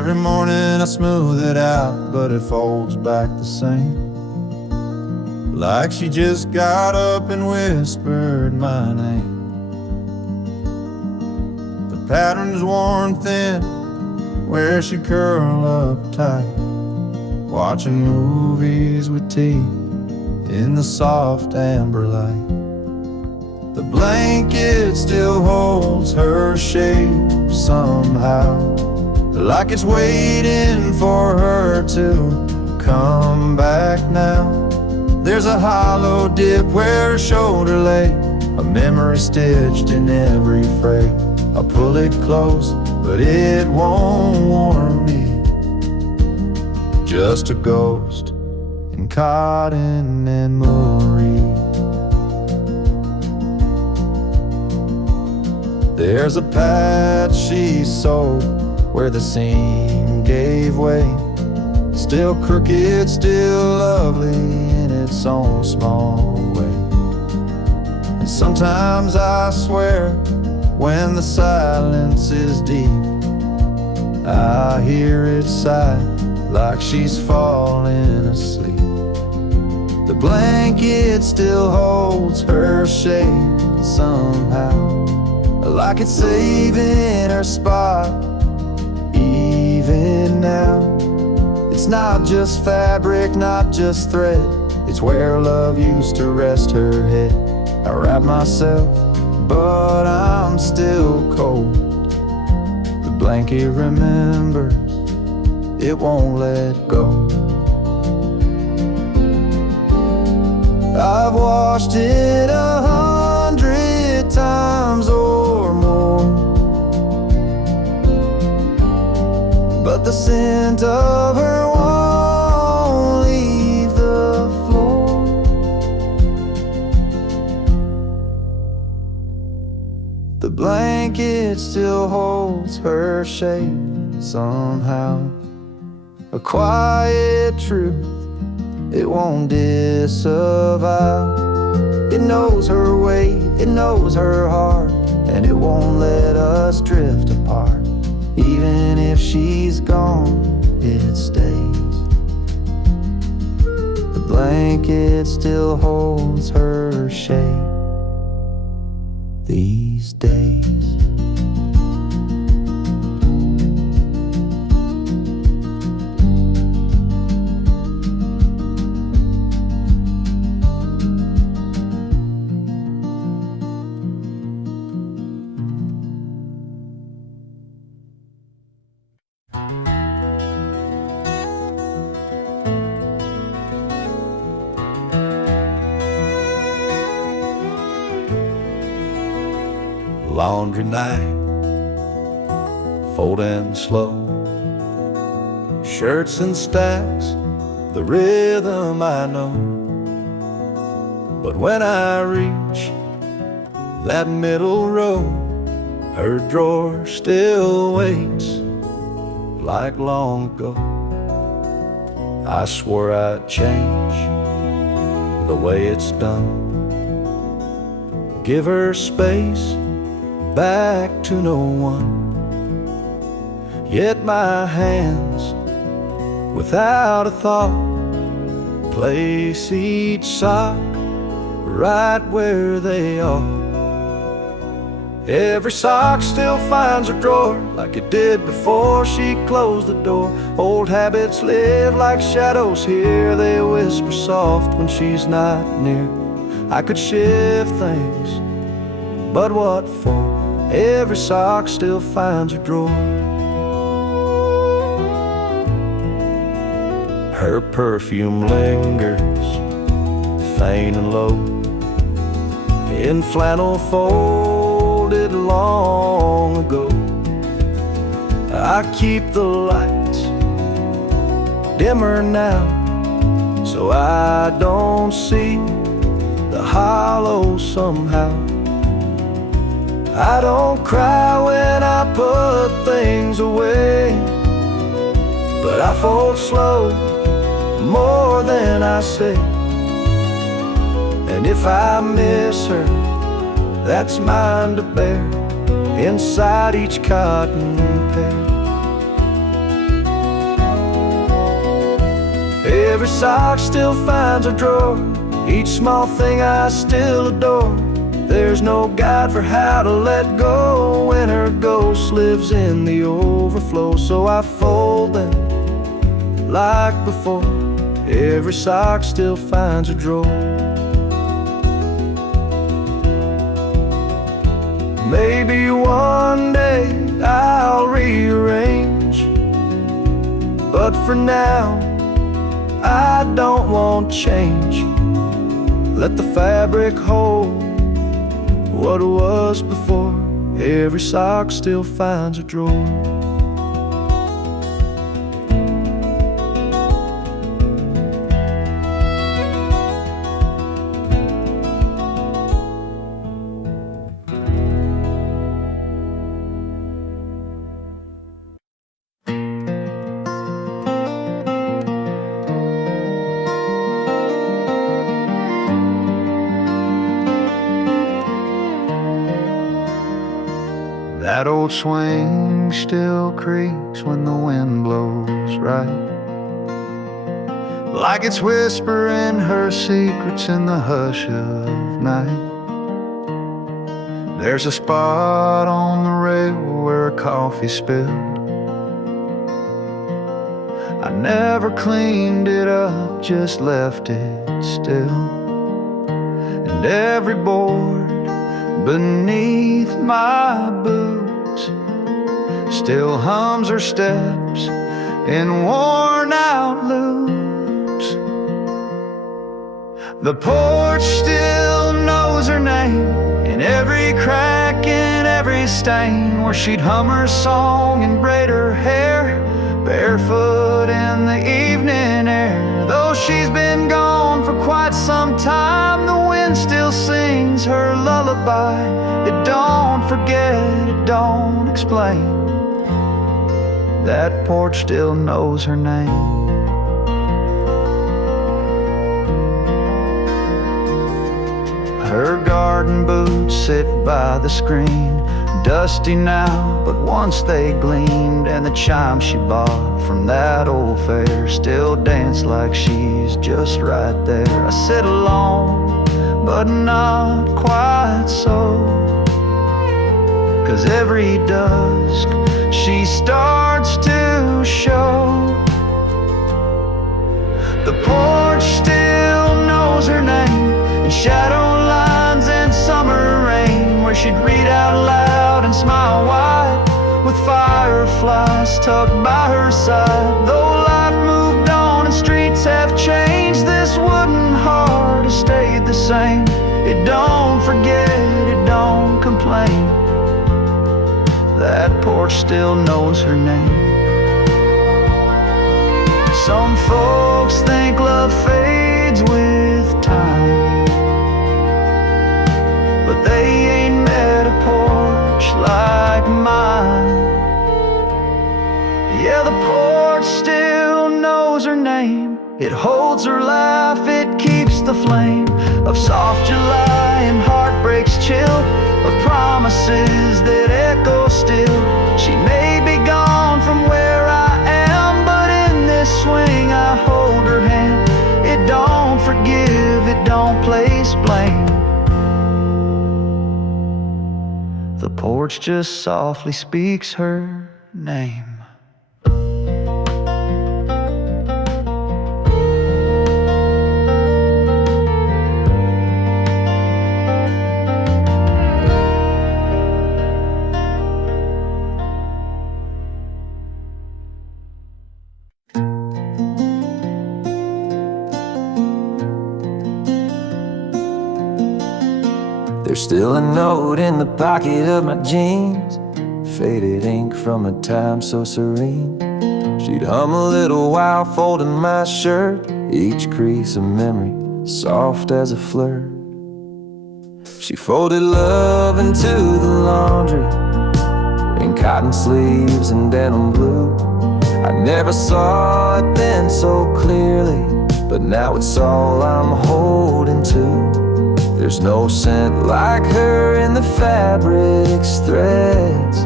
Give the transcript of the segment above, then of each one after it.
Every morning I smooth it out, but it folds back the same, like she just got up and whispered my name. The pattern's worn thin where she curl up tight, watching movies with tea in the soft amber light. The blanket still holds her shape somehow, like it's waiting for her to come back now. There's a hollow dip where her shoulder lay, a memory stitched in every fray. I'll pull it close, but it won't warm me. Just a ghost in cotton and Marie. There's a patch she sewed where the seam gave way, still crooked, still lovely in its own small way. And sometimes I swear, when the silence is deep, I hear it sigh like she's falling asleep. The blanket still holds her shape somehow, like it's saving her spot even now. It's not just fabric, not just thread, it's where love used to rest her head. I wrap myself, but I'm still cold. The blanket remembers, it won't let go. I've washed it 100 times or more, but the scent of her won't leave the floor. The blanket still holds her shape somehow, a quiet truth it won't disavow. It knows her weight, it knows her heart, and it won't let us drift apart. Even if she's gone, it stays. The blanket still holds her shape these days. Laundry night, folding slow, shirts in stacks, the rhythm I know. But when I reach that middle row, her drawer still waits like long ago. I swore I'd change the way it's done, give her space back to no one. Yet my hands, without a thought, place each sock right where they are. Every sock still finds her drawer like it did before she closed the door. Old habits live like shadows here, they whisper soft when she's not near. I could shift things, but what for? Every sock still finds her drawer. Her perfume lingers, faint and low, in flannel folded long ago. I keep the lights dimmer now, so I don't see the hollow somehow. I don't cry when I put things away, but I fold slow, more than I say. And if I miss her, that's mine to bear, inside each cotton pair. Every sock still finds a drawer, each small thing I still adore. There's no guide for how to let go when her ghost lives in the overflow. So I fold them like before, every sock still finds a drawer. Maybe one day I'll rearrange, but for now I don't want change. Let the fabric hold what was before, every sock still finds a drawer. That old swing still creaks when the wind blows right, like it's whispering her secrets in the hush of night. There's a spot on the rail where a coffee spilled. I never cleaned it up, just left it still. And every board beneath my boots still hums her steps in worn out loops. The porch still knows her name, in every crack, in every stain, where she'd hum her song and braid her hair, barefoot in the evening air. Though she's been gone for quite some time, the wind still sings her lullaby. It don't forget, it don't explain. That porch still knows her name. Her garden boots sit by the screen, dusty now, but once they gleamed. And the chime she bought from that old fair still dance like she's just right there. I sit alone, but not quite so, 'cause every dusk she starts to show. The porch still knows her name, in shadow lines and summer rain, where she'd read out loud and smile wide, with fireflies tucked by her side. Though life moved on and streets have changed, this wooden heart has stayed the same. It don't forget, it don't complain. That porch still knows her name. Some folks think love fades with time, but they ain't met a porch like mine. Yeah, the porch still knows her name. It holds her laugh, it keeps the flame of soft July and heartbreak's chill, of promises that echo still. She may be gone from where I am, but in this swing I hold her hand. It don't forgive, it don't place blame. The porch just softly speaks her name. There's still a note in the pocket of my jeans, faded ink from a time so serene. She'd hum a little while folding my shirt, each crease a memory, soft as a flirt. She folded love into the laundry, in cotton sleeves and denim blue. I never saw it then so clearly, but now it's all I'm holding to. There's no scent like her in the fabric's threads,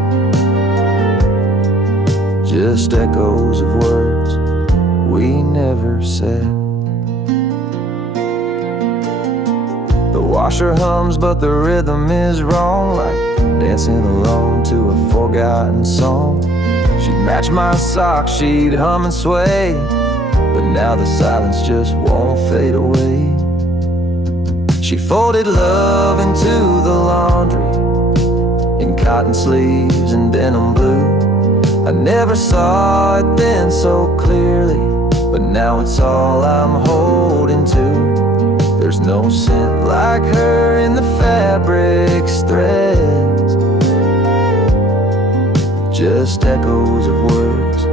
just echoes of words we never said. washer hums, but the rhythm is wrong, like dancing alone to a forgotten song. She'd match my socks, she'd hum and sway, but now the silence just won't fade away. She folded love into the laundry in cotton sleeves and denim blue. I never saw it then so clearly, but now it's all I'm holding to. There's no scent like her in the fabric's threads, just echoes of words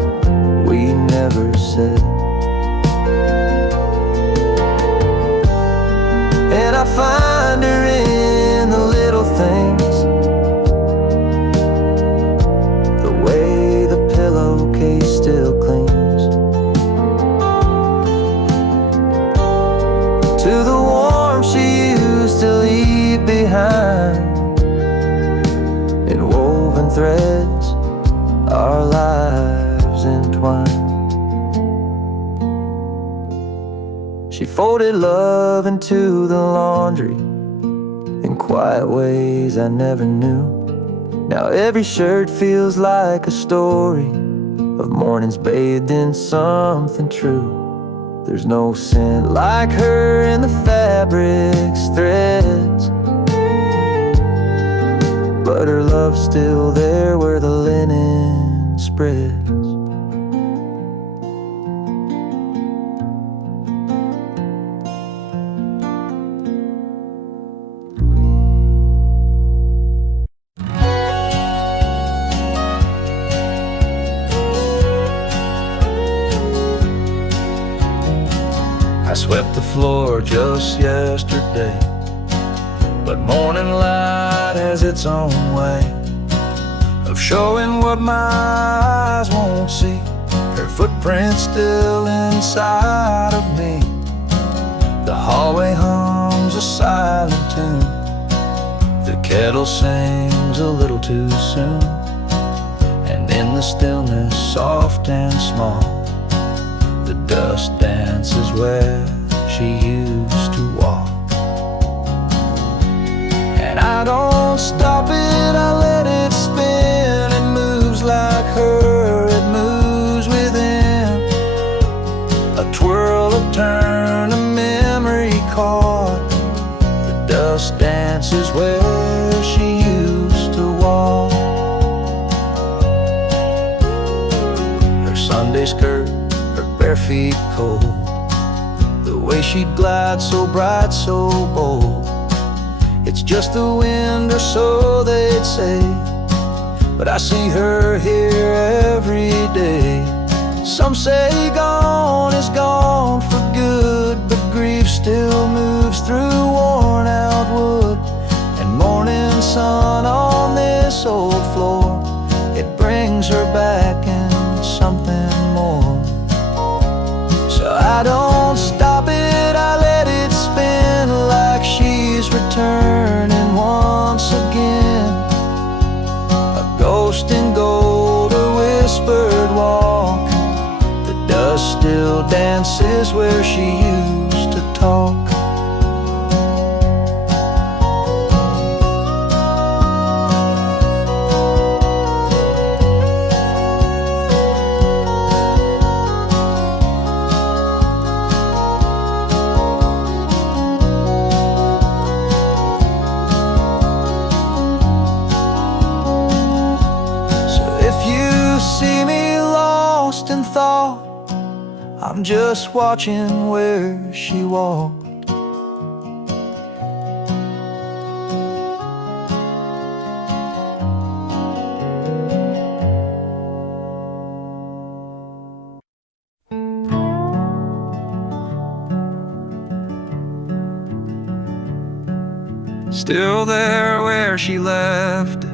we never said. And I find her in the little things, the way the pillowcase still clings to the warmth she used to leave behind. In woven threads, our lives entwined. She folded love into the laundry in quiet ways I never knew. Now every shirt feels like a story of mornings bathed in something true. There's no scent like her in the fabric's threads, but her love's still there where the linen spreads. I swept the floor just yesterday, but morning light has its own way of showing what my eyes won't see. Her footprint's still inside of me. The hallway hums a silent tune. The kettle sings a little too soon. And in the stillness, soft and small, the dust dances where she used to walk. And I don't stop it, I let it spin. It moves like her, it moves within a twirl, a turn, a memory caught. The dust dances where she used to walk. Her Sunday skirt, her bare feet cold, the way she'd glide so bright, so bold. It's just the wind, or so they'd say, but I see her here every day. Some say gone is gone for good, but grief still moves through worn out wood. And morning sun on this old floor, it brings her back in something more. So I don't stop it, I let it spin like she's returning once again. A ghost in gold, a whispered walk. The dust still dances where she used to talk. See me lost in thought, I'm just watching where she walked. Still there where she left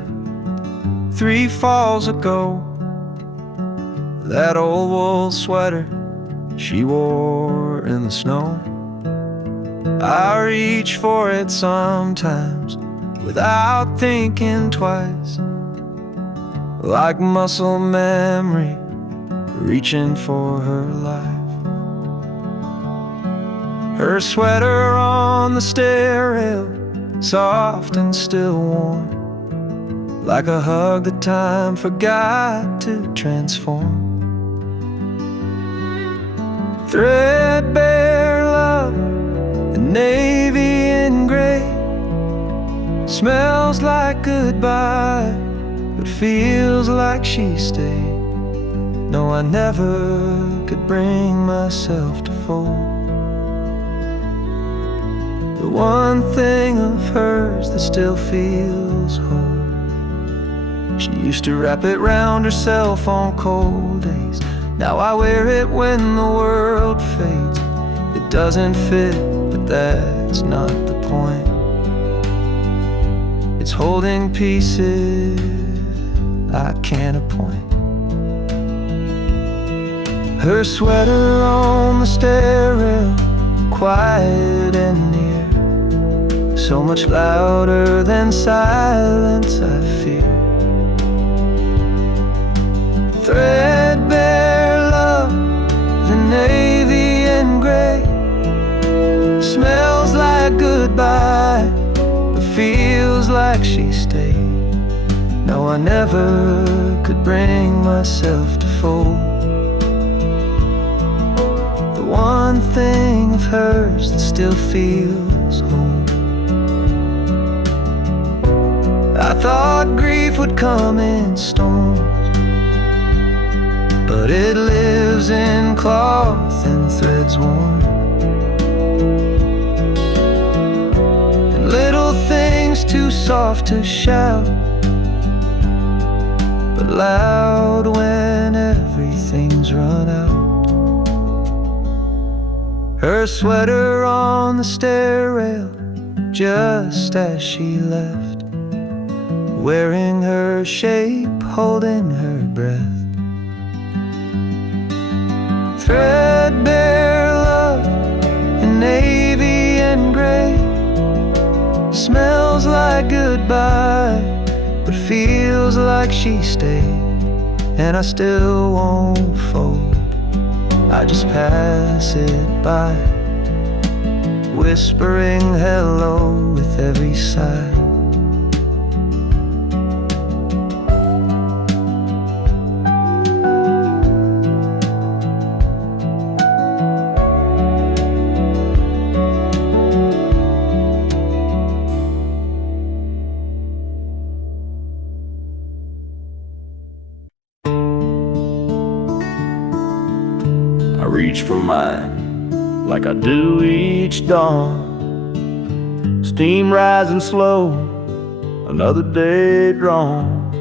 3 falls ago. That old wool sweater she wore in the snow. I reach for it sometimes without thinking twice, like muscle memory reaching for her life. Her sweater on the stair rail soft and still warm, like a hug that time forgot to transform. Threadbare love in navy and gray, smells like goodbye, but feels like she stayed. No, I never could bring myself to fold the one thing of hers that still feels whole. She used to wrap it round herself on cold days. Now I wear it when the world fades. It doesn't fit, but that's not the point. It's holding pieces I can't appoint. Her sweater on the stairrail, quiet and near, so much louder than silence I fear. Threadbare love, the navy and gray, smells like goodbye, but feels like she stayed. No, I never could bring myself to fold the one thing of hers that still feels home. I thought grief would come in storms, but it lives in cloth and threads worn, and little things too soft to shout, but loud when everything's run out. Her sweater on the stairrail, just as she left, wearing her shape, holding her breath. Threadbare love in navy and gray, smells like goodbye, but feels like she stayed. And I still won't fold, I just pass it by, whispering hello with every sigh. I reach for mine like I do each dawn. Steam rising slow, another day drawn.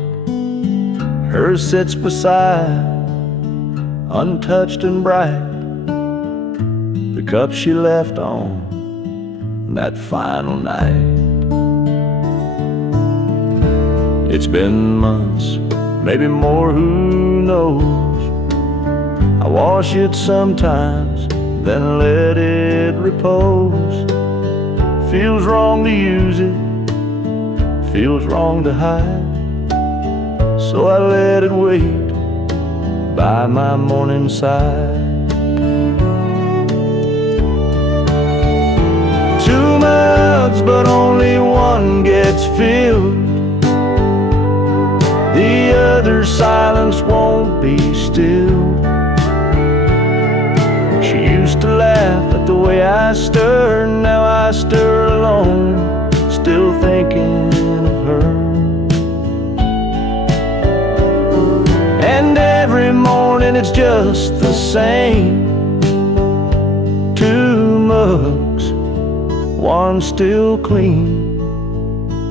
Hers sits beside, untouched and bright, the cup she left on that final night. It's been months, maybe more, who knows. I wash it sometimes, then let it repose. Feels wrong to use it, feels wrong to hide, so I let it wait by my morning side. 2 mugs, but only one gets filled. The other silence won't be still. She used to laugh at the way I stir, now I stir alone, still thinking of her. And every morning it's just the same. 2 mugs, one still clean,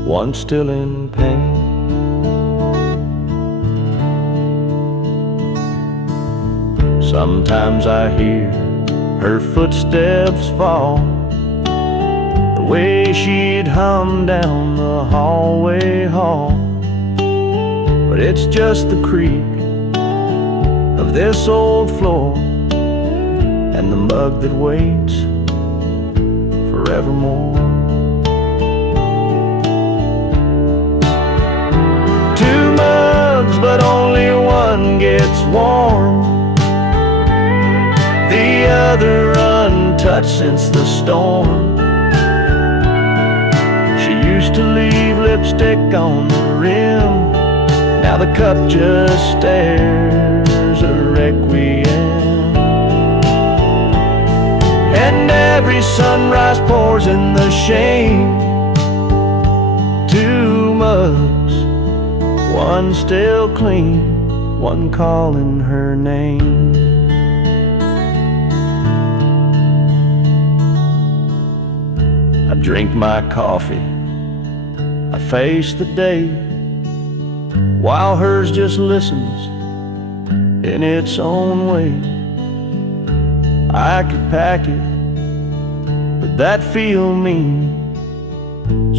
one still in pain. Sometimes I hear her footsteps fall, the way she'd hum down the hallway hall. But it's just the creak of this old floor and the mug that waits forevermore. 2 mugs, but only one gets warm. The other untouched since the storm. She used to leave lipstick on the rim. Now the cup just stares a requiem. And every sunrise pours in the shame. Two mugs, one still clean, one calling her name. I drink my coffee, I face the day, while hers just listens in its own way. I could pack it, but that'd feel mean,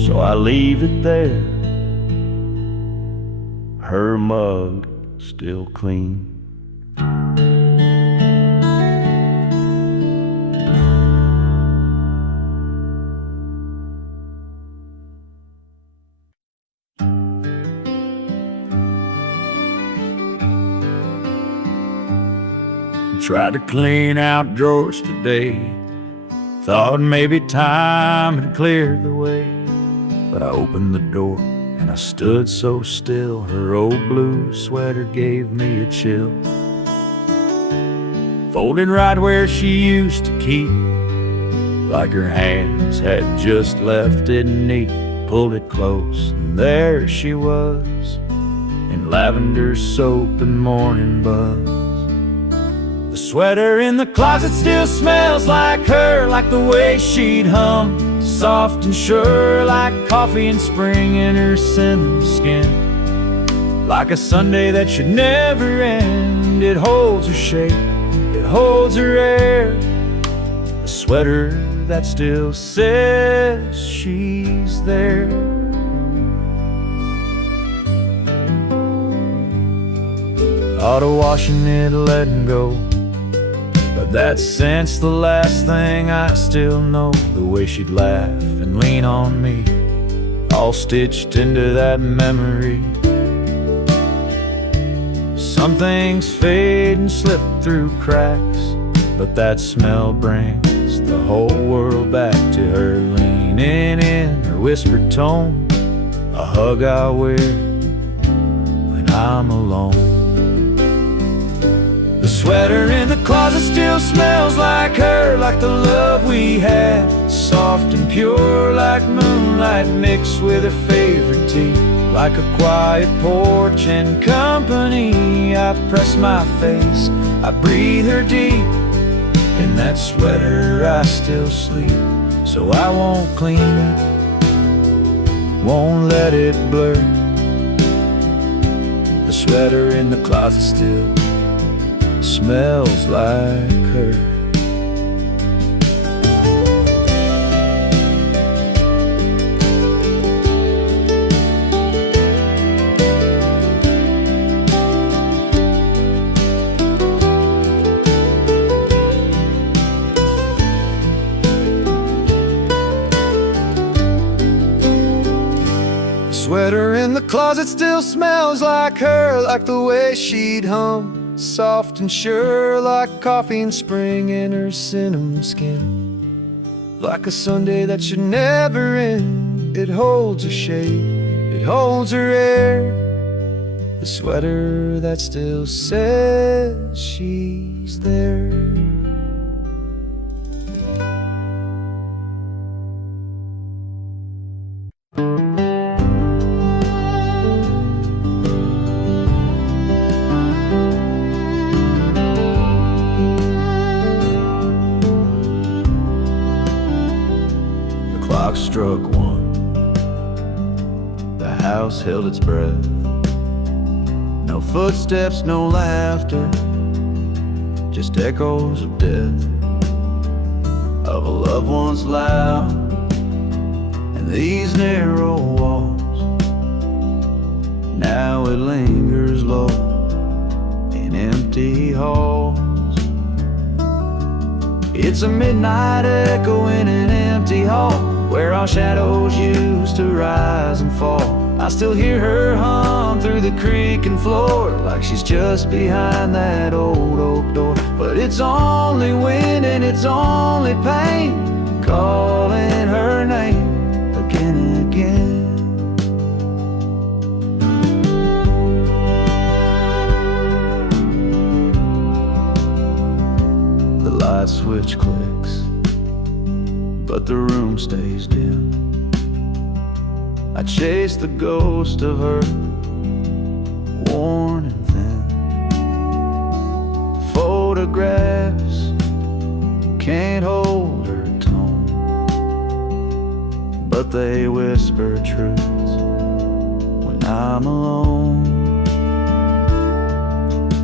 so I leave it there, her mug still clean. Tried to clean out drawers today, thought maybe time had cleared the way. But I opened the door and I stood so still, her old blue sweater gave me a chill. Folded right where she used to keep, like her hands had just left it neat. Pulled it close and there she was, in lavender soap and morning buzz. The sweater in the closet still smells like her, like the way she'd hum, soft and sure, like coffee in spring in her cinnamon skin. Like a Sunday that should never end, it holds her shape, it holds her air. The sweater that still says she's there. Thought of washing it, letting go, but that scent's the last thing I still know. The way she'd laugh and lean on me, all stitched into that memory. Some things fade and slip through cracks, but that smell brings the whole world back to her. Leaning in, her whispered tone, a hug I wear when I'm alone. The sweater in the closet still smells like her, like the love we had, soft and pure, like moonlight mixed with her favorite tea. Like a quiet porch and company, I press my face, I breathe her deep. In that sweater I still sleep, so I won't clean it, won't let it blur. The sweater in the closet still smells like her. The sweater in the closet still smells like her, like the way she'd hum, soft and sure, like coffee in spring in her cinnamon skin. Like a Sunday that should never end, it holds her shape, it holds her air. The sweater that still says she's there. Struck one, the house held its breath. No footsteps, no laughter, just echoes of death, of a loved one's loud and these narrow walls. Now it lingers low in empty halls. It's a midnight echo in an empty hall, where our shadows used to rise and fall. I still hear her hum through the creaking floor, like she's just behind that old oak door. But it's only wind and it's only pain calling her name again and again. switch clicks, but the room stays dim. I chase the ghost of her, worn and thin. Photographs can't hold her tone, but they whisper truths when I'm alone.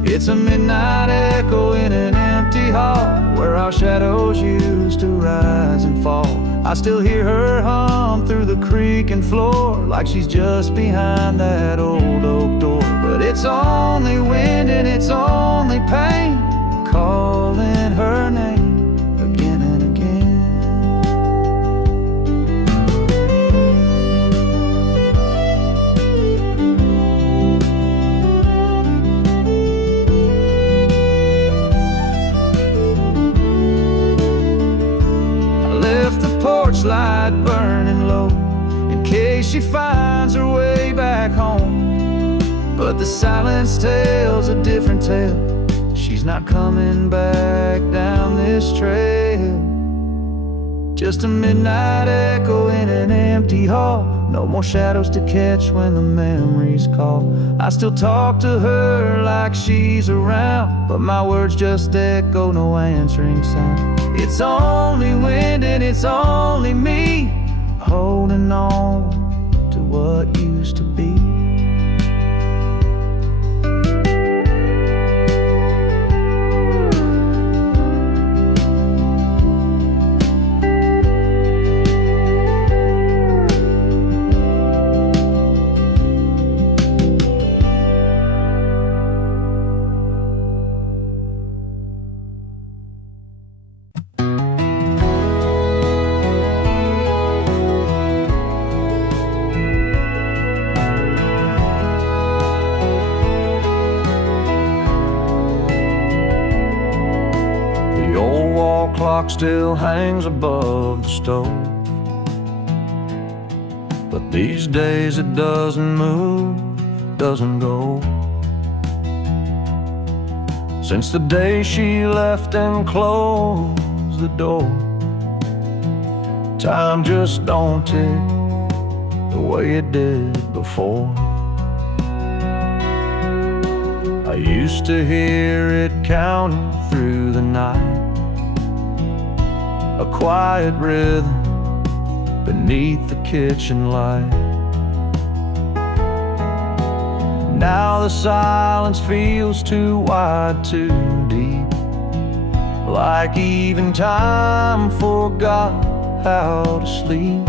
It's a midnight echo in an empty hall, where our shadows used to rise and fall. I still hear her hum through the creaking floor, like she's just behind that old oak door. But it's only wind and it's only pain, calling her name again and again. Porch light burning low, in case she finds her way back home. But the silence tells a different tale. She's not coming back down this trail. Just a midnight echo in an empty hall. No more shadows to catch when the memories call. I still talk to her like she's around, but my words just echo, no answering sound. It's only wind and it's only me, holding on to what used to be. Clock still hangs above the stove, but these days it doesn't move, doesn't go. Since the day she left and closed the door, time just don't tick the way it did before. I used to hear it counting through the night, a quiet rhythm beneath the kitchen light. Now the silence feels too wide, too deep, like even time forgot how to sleep.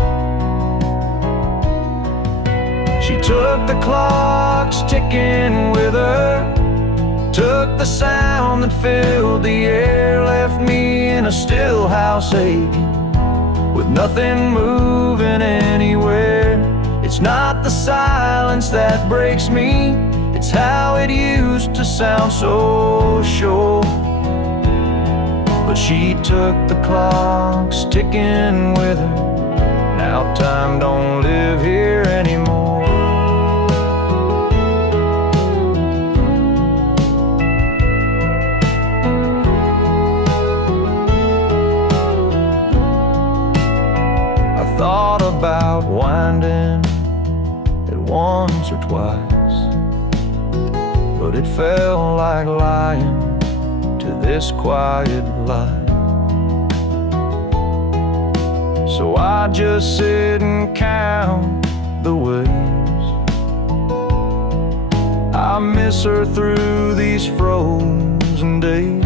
She took the clocks ticking with her, took the sound that filled the air, left me in a still house aching, with nothing moving anywhere. It's not the silence that breaks me, it's how it used to sound so sure. But she took the clocks ticking with her, now time don't live here anymore. Thought about winding it once or twice, but it felt like lying to this quiet light. So I just sit and count the ways I miss her through these frozen days.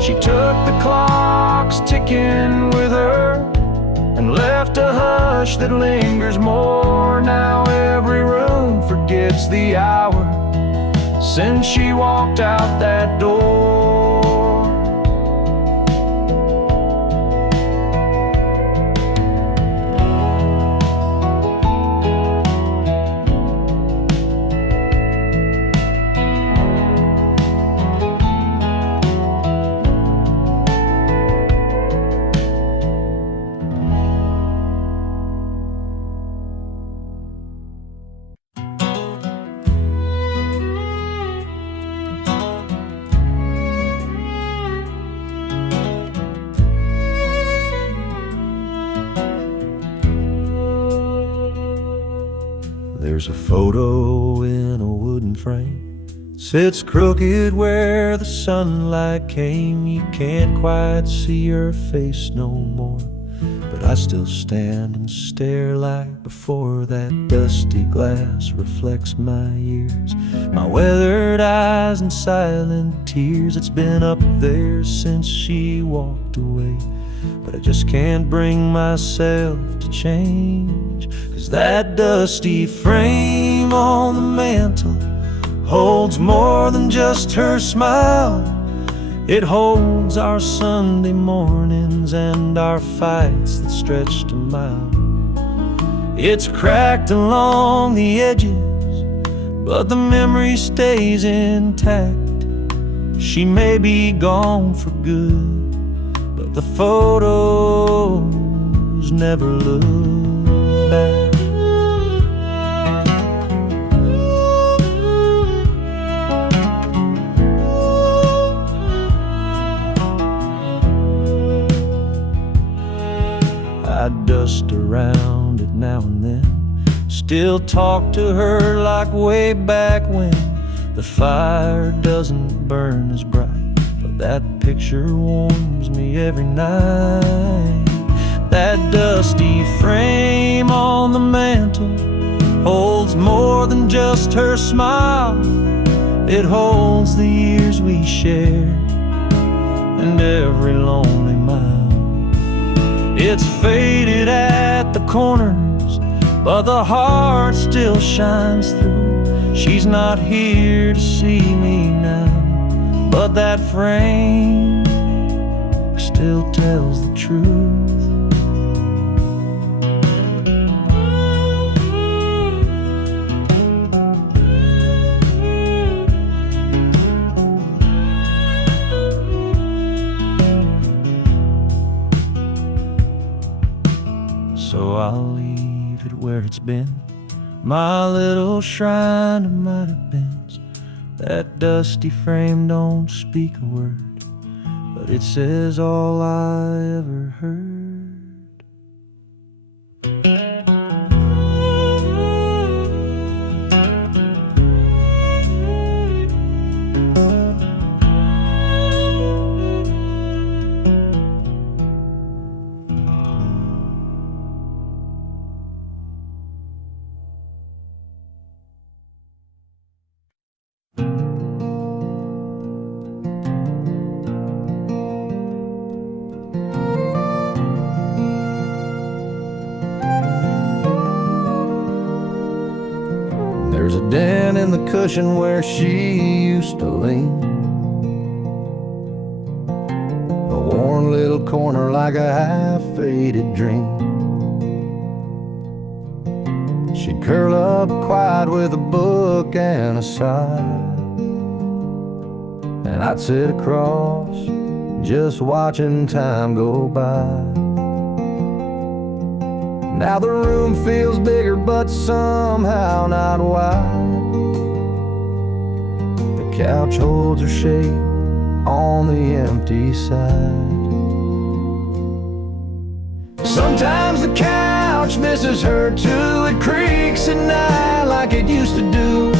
She took the clocks ticking with her and left a hush that lingers more. Now every room forgets the hour since she walked out that door. There's a photo in a wooden frame, sits crooked where the sunlight came. You can't quite see her face no more, but I still stand and stare like before. That dusty glass reflects my years, my weathered eyes and silent tears. It's been up there since she walked away, but I just can't bring myself to change. 'Cause that dusty frame on the mantle holds more than just her smile. It holds our Sunday mornings and our fights that stretched a mile. It's cracked along the edges, but the memory stays intact. She may be gone for good, but the photos never look back. I dust around it now and then, still talk to her like way back when. The fire doesn't burn as bright, but that picture warms me every night. That dusty frame on the mantle holds more than just her smile. It holds the years we shared and every lonely mile. It's faded at the corners, but the heart still shines through. She's not here to see me now, but that frame still tells the truth. So I'll leave it where it's been, my little shrine of might have beens. That dusty frame don't speak a word, but it says all I ever heard. There's a dent in the cushion where she used to lean, a worn little corner like a half-faded dream. She'd curl up quiet with a book and a sigh, and I'd sit across just watching time go by. Now the room feels bigger, but somehow not wide. The couch holds her shape on the empty side. Sometimes the couch misses her too. It creaks at night like it used to do,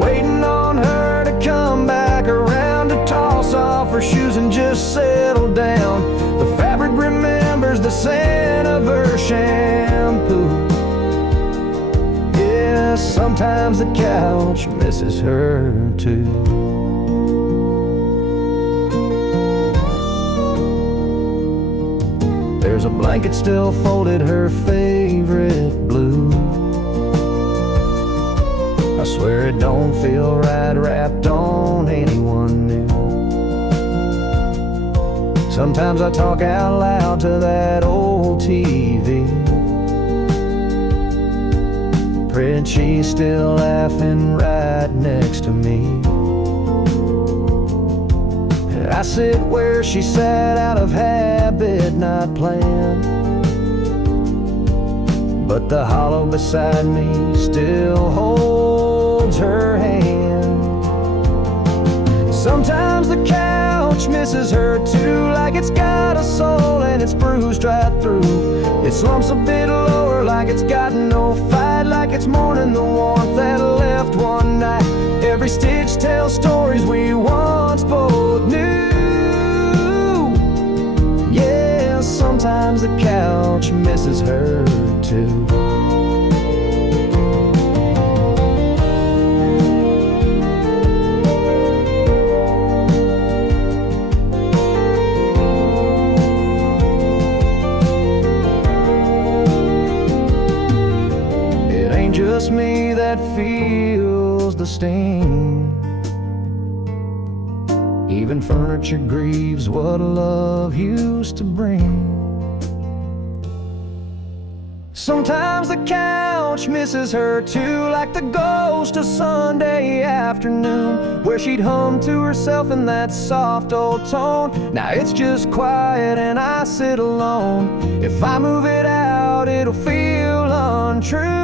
waiting on her to come back around to toss off her shoes and just settle down. The fabric remembers the scent of her shampoo. Yeah, sometimes the couch misses her too. There's a blanket still folded, her favorite blue. I swear it don't feel right wrapped on anyone new. Sometimes I talk out loud to that old TV, praying she's still laughing right next to me. I sit where she sat out of habit, not planned, but the hollow beside me still holds her hand. Sometimes the couch misses her too, like it's got a soul and it's bruised right through. It slumps a bit lower like it's got no fight, like it's mourning the warmth that left one night. Every stitch tells stories we once both knew. Yeah, sometimes the couch misses her too. Just me that feels the sting. Even furniture grieves what love used to bring. Sometimes the couch misses her too, like the ghost of Sunday afternoon, where she'd hum to herself in that soft old tone. Now it's just quiet and I sit alone. If I move it out, it'll feel untrue.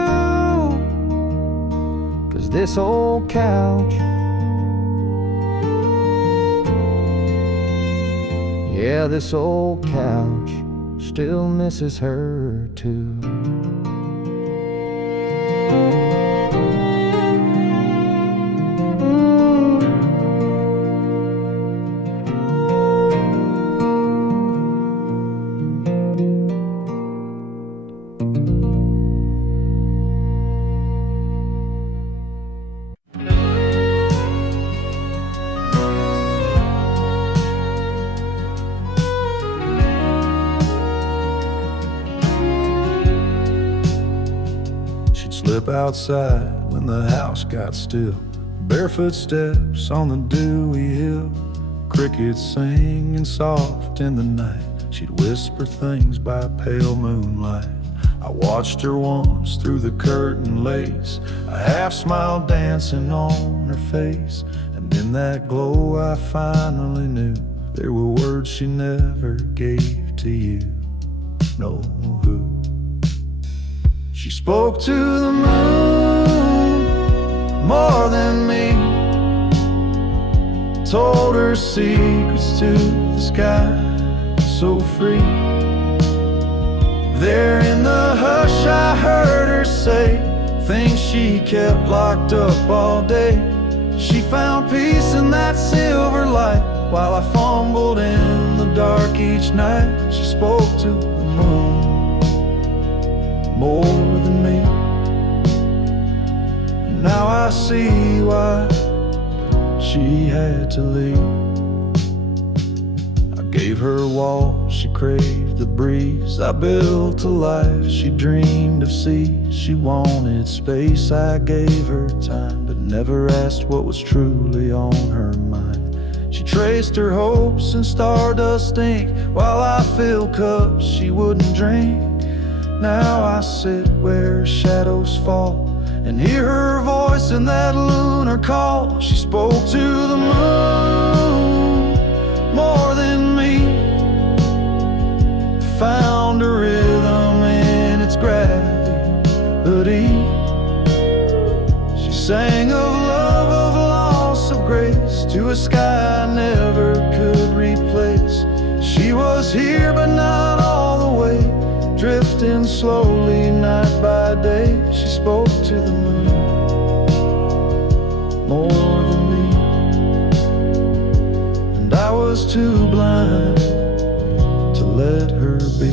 This old couch, yeah, this old couch still misses her too. Slip outside when the house got still. Barefoot steps on the dewy hill. Crickets singing soft in the night. She'd whisper things by pale moonlight. I watched her once through the curtain lace, a half smile dancing on her face. And in that glow I finally knew there were words she never gave to you. No, who? She spoke to the moon more than me, told her secrets to the sky, so free. There in the hush I heard her say things she kept locked up all day. She found peace in that silver light while I fumbled in the dark each night. She spoke to the moon more than me. Now I see why she had to leave. I gave her walls, she craved the breeze. I built a life she dreamed of seas. She wanted space, I gave her time, but never asked what was truly on her mind. She traced her hopes in stardust ink while I filled cups she wouldn't drink. Now I sit where shadows fall and hear her voice in that lunar call. She spoke to the moon more than me, found a rhythm in its gravity. She sang of love, of loss, of grace, to a sky I never could replace. She was here but not all the way, drifting slowly night by day. She spoke to the moon more than me, and I was too blind to let her be.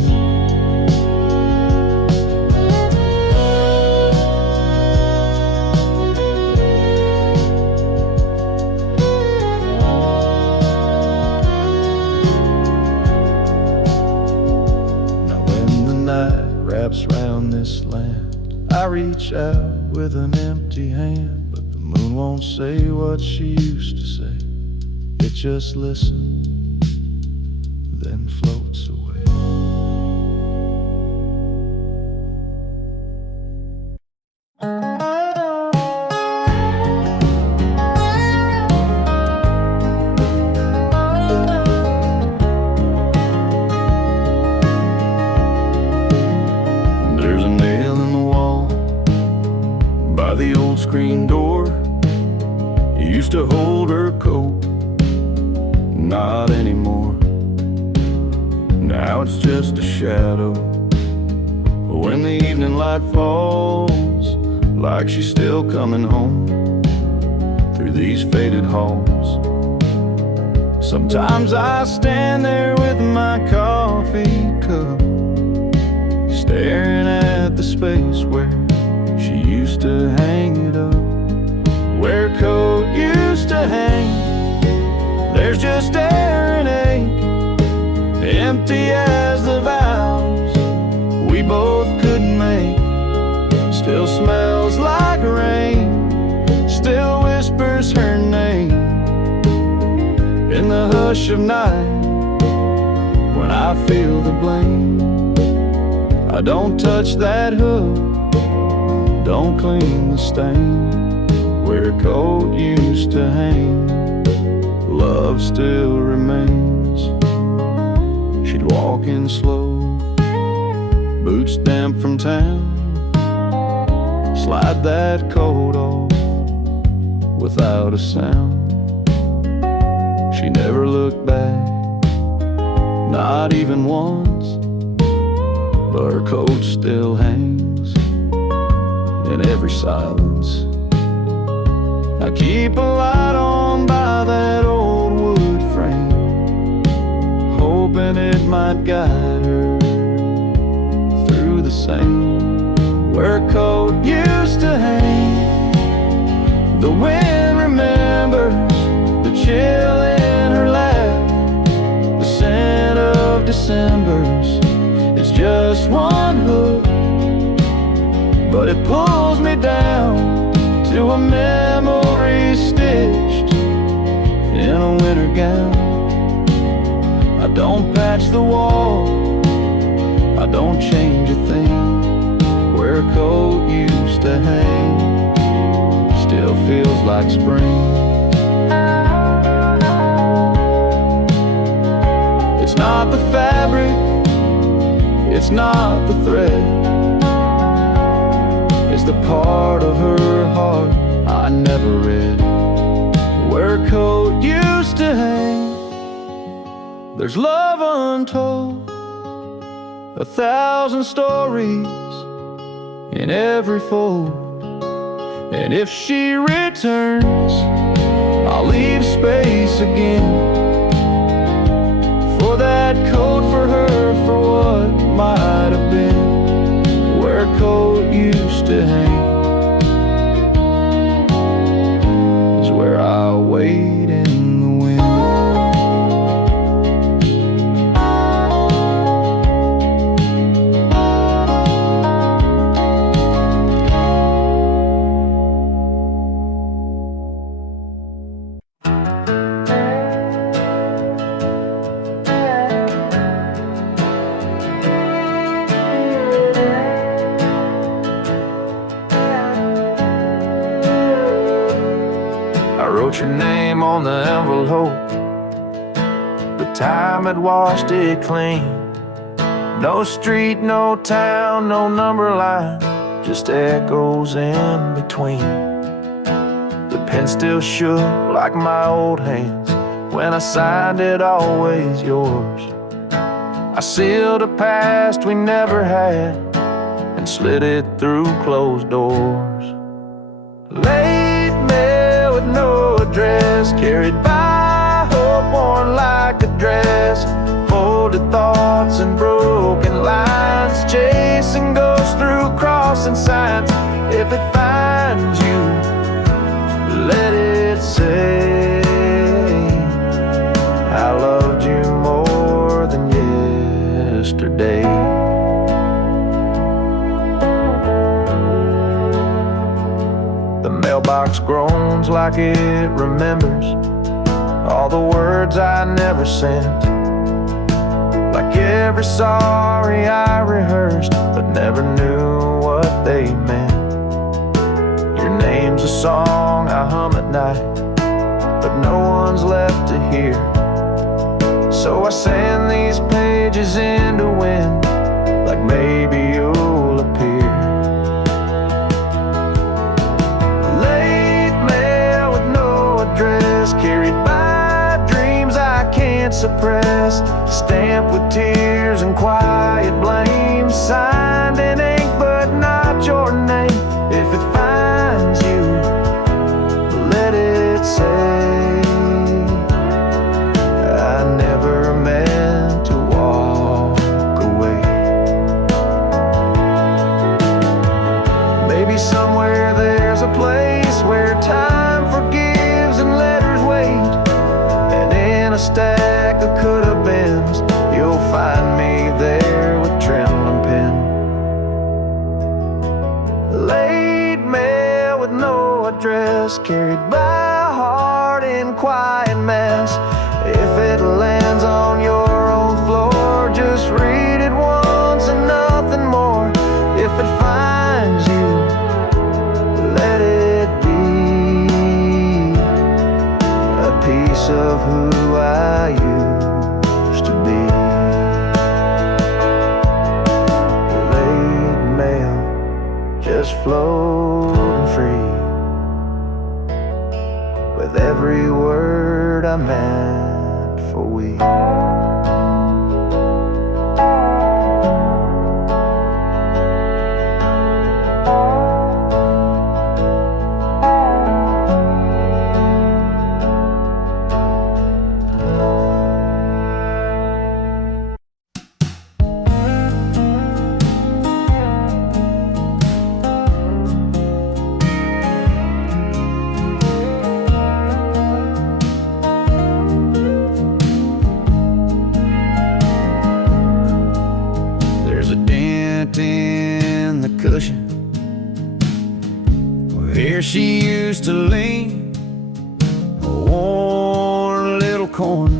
Wraps round this land, I reach out with an empty hand, but the moon won't say what she used to say. It just listens, then floats away. The old screen door used to hold her coat, not anymore. Now it's just a shadow. When the evening light falls, like she's still coming home through these faded halls. Sometimes I stand there with my coffee cup, staring at the space where she used to hang it up. Where a coat used to hang, there's just air and ache, empty as the vows we both couldn't make. Still smells like rain, still whispers her name in the hush of night. When I feel the blame, I don't touch that hook, don't clean the stain. Where a coat used to hang, love still remains. She'd walk in slow, boots damp from town, slide that coat off without a sound. She never looked back, not even once, but her coat still hangs in every silence. I keep a light on by that old wood frame, hoping it might guide her through the same. Where a coat used to hang, the wind remembers the chill in her laugh, the scent of December's. It's just one hook, but it pulls me down to a memory stitched in a winter gown. I don't patch the wall, I don't change a thing. Where a coat used to hang still feels like spring. It's not the fabric, it's not the thread, it's the part of her heart I never read. Where a coat used to hang, there's love untold, 1,000 stories in every fold. And if she returns, I'll leave space again for that coat, for her, for what might have been. Where a coat used to hang is where I wait in the wind. I wrote your name on the envelope, the time had washed it clean. No street, no town, no number line, just echoes in between. The pen still shook like my old hands when I signed it, always yours. I sealed a past we never had and slid it through closed doors. Late mail with no address, carried by hope worn like a dress. Folded thoughts and broken lines, chasing ghosts through crossing signs. If it finds you, let it say I loved you more than yesterday. The mailbox groans like it remembers all the words I never sent, like every sorry I rehearsed but never knew what they meant. Your name's a song I hum at night, but no one's left to hear. So I send these pages into wind, like maybe you'll appear. Late mail with no address, carried by dreams I can't suppress, stamped with tears quiet blame, signed in ink but not your name. If it finds you, let it say, I never meant to walk away. Maybe somewhere there's a place where time forgives and letters wait, and in a stack of could-have-beens you'll find me there with trembling pen. Late mail with no address, carried by a heart in quiet mess. If it lands on your own floor, just read it once and nothing more. If it finds you, let it be a piece of who I used to be. Late mail, just floating free, with every word I meant for we. In the cushion where she used to lean, a worn little corner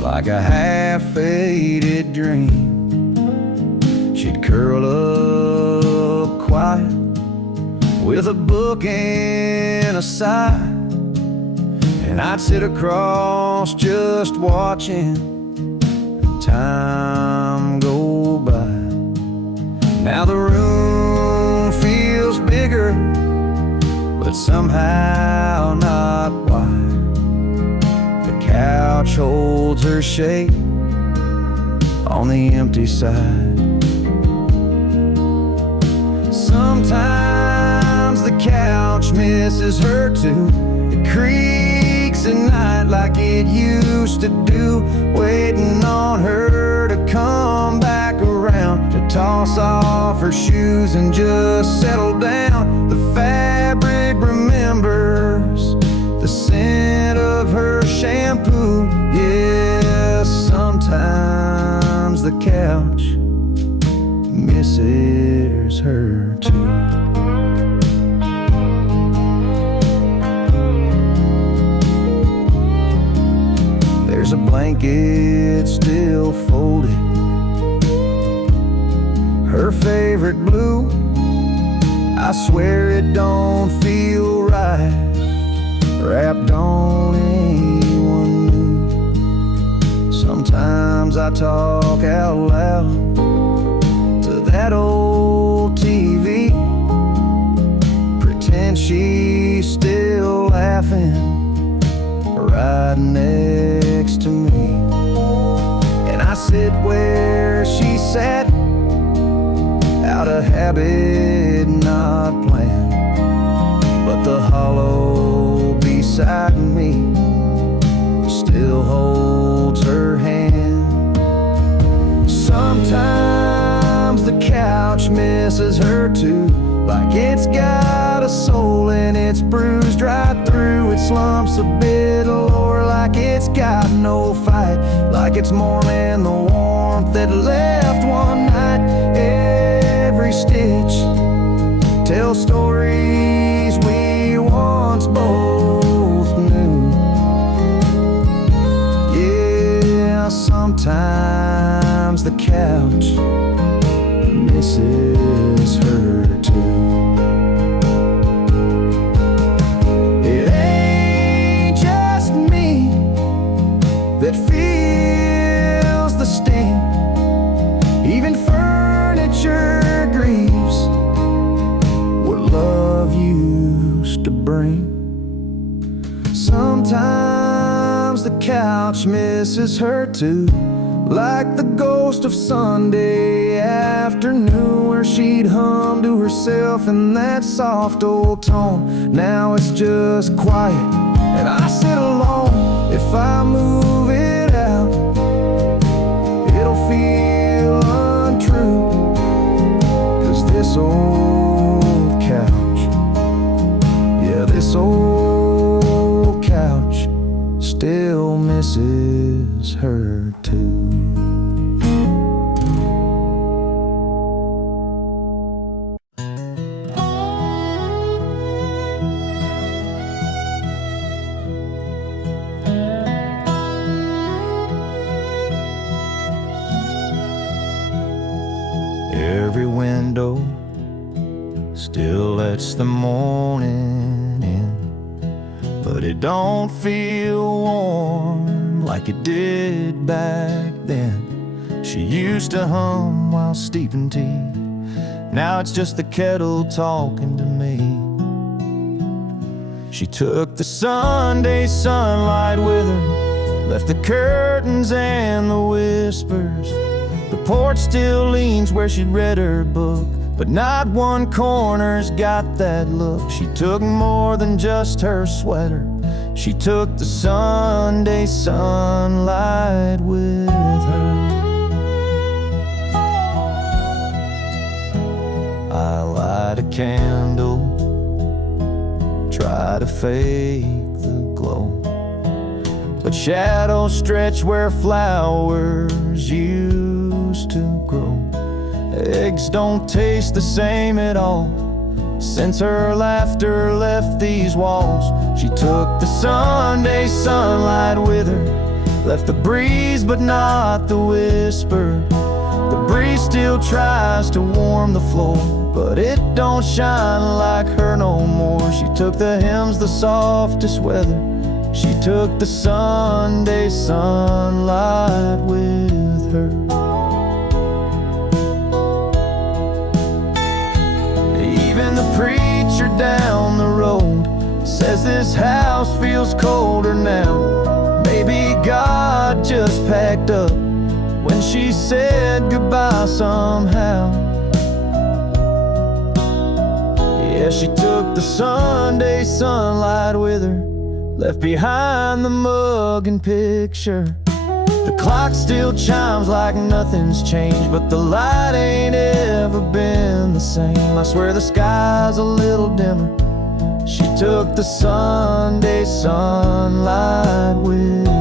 like a half-faded dream. She'd curl up quiet with a book and a sigh, and I'd sit across just watching time go by. Now the room feels bigger, but somehow not wide. The couch holds her shape on the empty side. Sometimes the couch misses her too. It creaks at night like it used to do, waiting on her to come back around, to toss off her shoes and just settle down. The fabric remembers the scent of her shampoo. Yeah, sometimes the couch misses her too. There's a blanket still folded, her favorite blue. I swear it don't feel right wrapped on anyone new. Sometimes I talk out loud to that old TV, pretend she's still laughing right next to me. And I sit where she sat, out of habit, not planned, but the hollow beside me still holds her hand. Sometimes the couch misses her too, like it's got a soul and it's bruised right through. It slumps a bit lower, like it's got no fight, like it's mourning the warmth that left one night. Every stitch tells stories we once both knew. Yeah, sometimes the couch misses her too. It ain't just me that feels the sting. Even furniture grieves what love used to bring. Sometimes the couch misses her too, like the gold most of Sunday afternoon, where she'd hum to herself in that soft old tone. Now it's just quiet and I sit alone. If I move it out, it'll feel untrue, 'cause this old couch, yeah, this old couch still misses her too. Every window still lets the morning in, but it don't feel warm like it did back then. She used to hum while steeping tea. Now it's just the kettle talking to me. She took the Sunday sunlight with her, left the curtains and the whispers. The porch still leans where she'd read her book, but not one corner's got that look. She took more than just her sweater. She took the Sunday sunlight with her. I light a candle, try to fake the glow, but shadows stretch where flowers used to grow. Eggs don't taste the same at all since her laughter left these walls. She took the Sunday sunlight with her, left the breeze but not the whisper. The breeze still tries to warm the floor, but it don't shine like her no more. She took the hymns, the softest weather. She took the Sunday sunlight with her. Even the preacher down the road says this house feels colder now. Maybe God just packed up when she said goodbye somehow. Yeah, she took the Sunday sunlight with her, left behind the mug and picture. The clock still chimes like nothing's changed, but the light ain't ever been the same. I swear the sky's a little dimmer. She took the Sunday sunlight with her.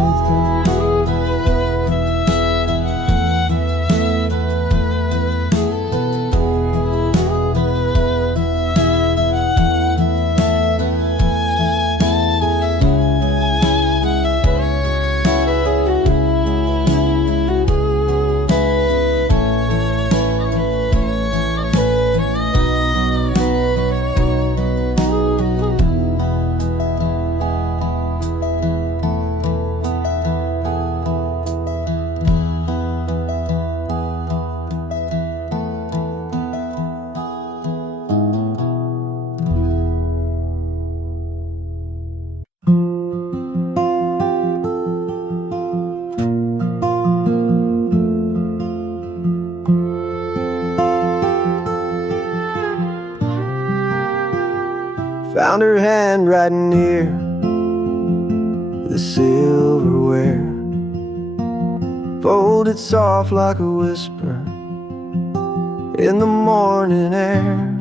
Found her handwriting near the silverware, folded soft like a whisper in the morning air.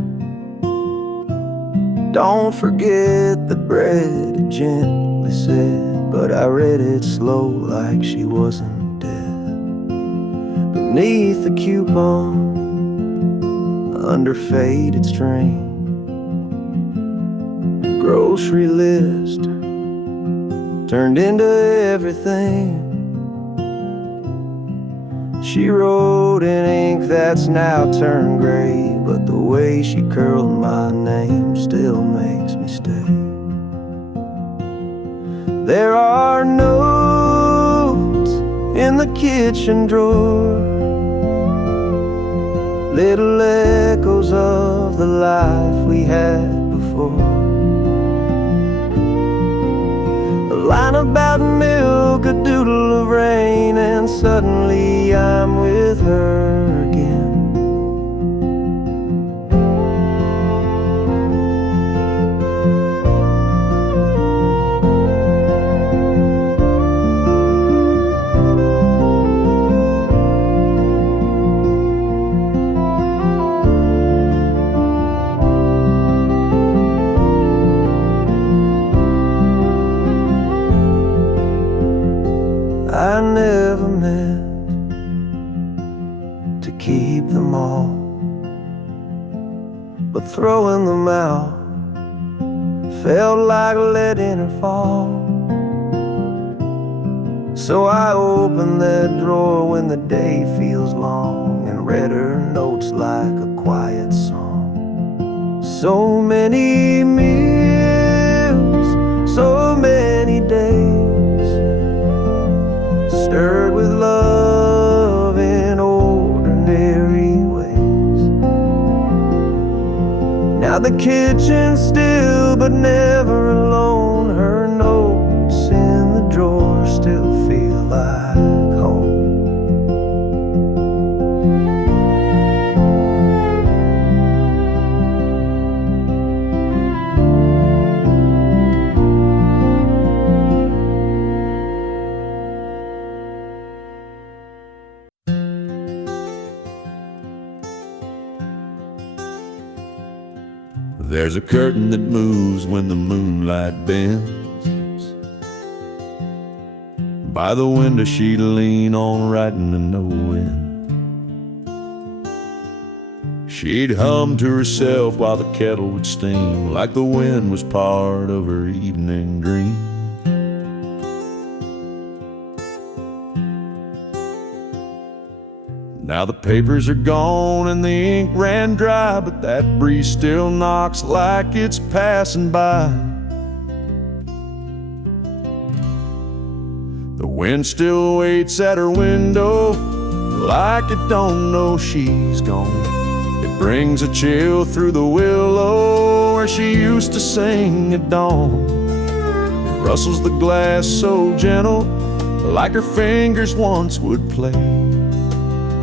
Don't forget the bread, it gently said, but I read it slow like she wasn't dead. Beneath the coupon, under faded string, grocery list turned into everything. She wrote in ink that's now turned gray, but the way she curled my name still makes me stay. There are notes in the kitchen drawer, little echoes of the life we had before. Line about milk, a doodle of rain, and suddenly I'm with with her again. I never meant to keep them all, but throwing them out felt like letting her fall. So I opened that drawer when the day feels long and read her notes like a quiet song. So many meals, so many days, stirred with love in ordinary ways. Now the kitchen's still but never alone. Her notes in the drawer still feel like home. There's a curtain that moves when the moonlight bends. By the window she'd lean on writing to no end. She'd hum to herself while the kettle would steam, like the wind was part of her evening dream. Now the papers are gone and the ink ran dry, but that breeze still knocks like it's passing by. The wind still waits at her window like it don't know she's gone. It brings a chill through the willow where she used to sing at dawn. It rustles the glass so gentle like her fingers once would play.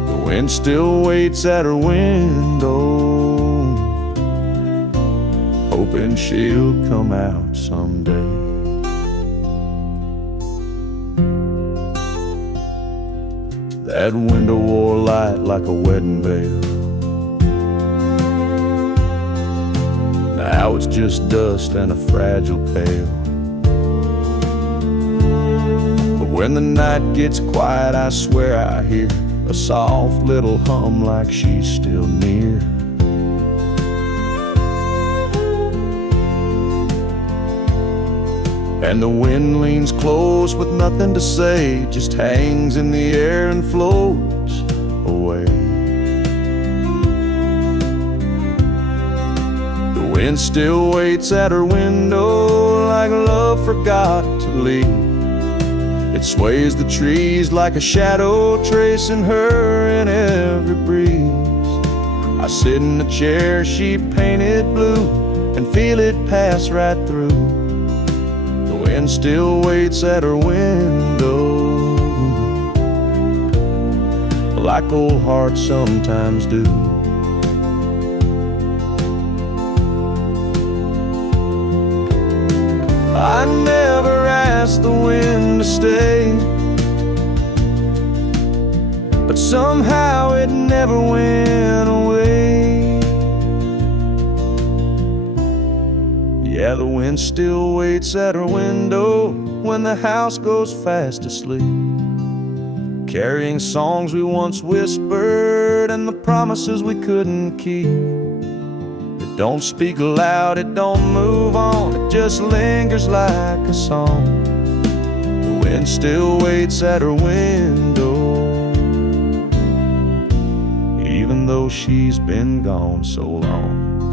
The wind still waits at her window, hoping she'll come out someday. That window wore light like a wedding veil. Now it's just dust and a fragile pail. But when the night gets quiet, I swear I hear a soft little hum like she's still near. And the wind leans close with nothing to say, just hangs in the air and floats away. The wind still waits at her window like love forgot to leave. It sways the trees like a shadow, tracing her in every breeze. I sit in the chair she painted blue and feel it pass right through. The wind still waits at her window like old hearts sometimes do. I never asked the wind to stay, but somehow it never went away. Yeah, the wind still waits at her window when the house goes fast asleep, carrying songs we once whispered and the promises we couldn't keep. It don't speak loud, it don't move on, it just lingers like a song. The wind still waits at her window, even though she's been gone so long.